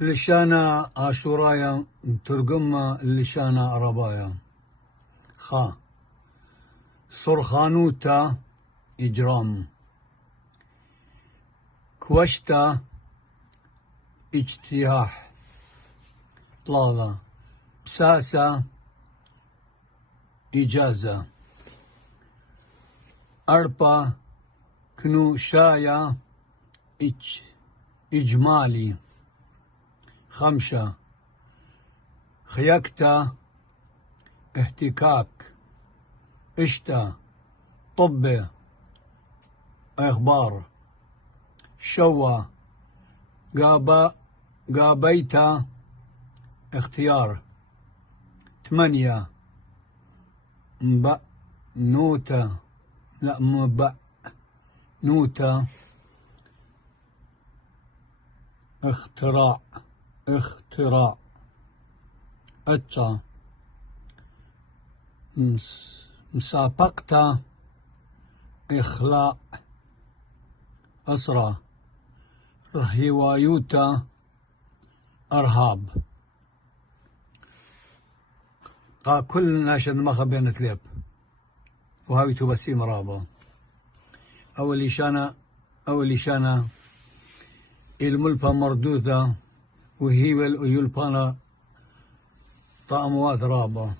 لشانا عاشورايا ترجمة لشانا عربايا خا صرخانوتا إجرام كوشتا اجتياح طلالة بساسة إجازة أربا كنو شايا إجمالي خمسة خيكتا احتكاك اشتا طب اخبار شوا قابيتا اختيار 8 نوتا لا نوتا اختراع أتا مسابقتا إخلاء أسرى هوايوتا أرهاب كل ناشد مخا بين ثليب وهاويتو بسيم رابا أول شانا الملفة مردودة وهي واليلبانا طعموات رابا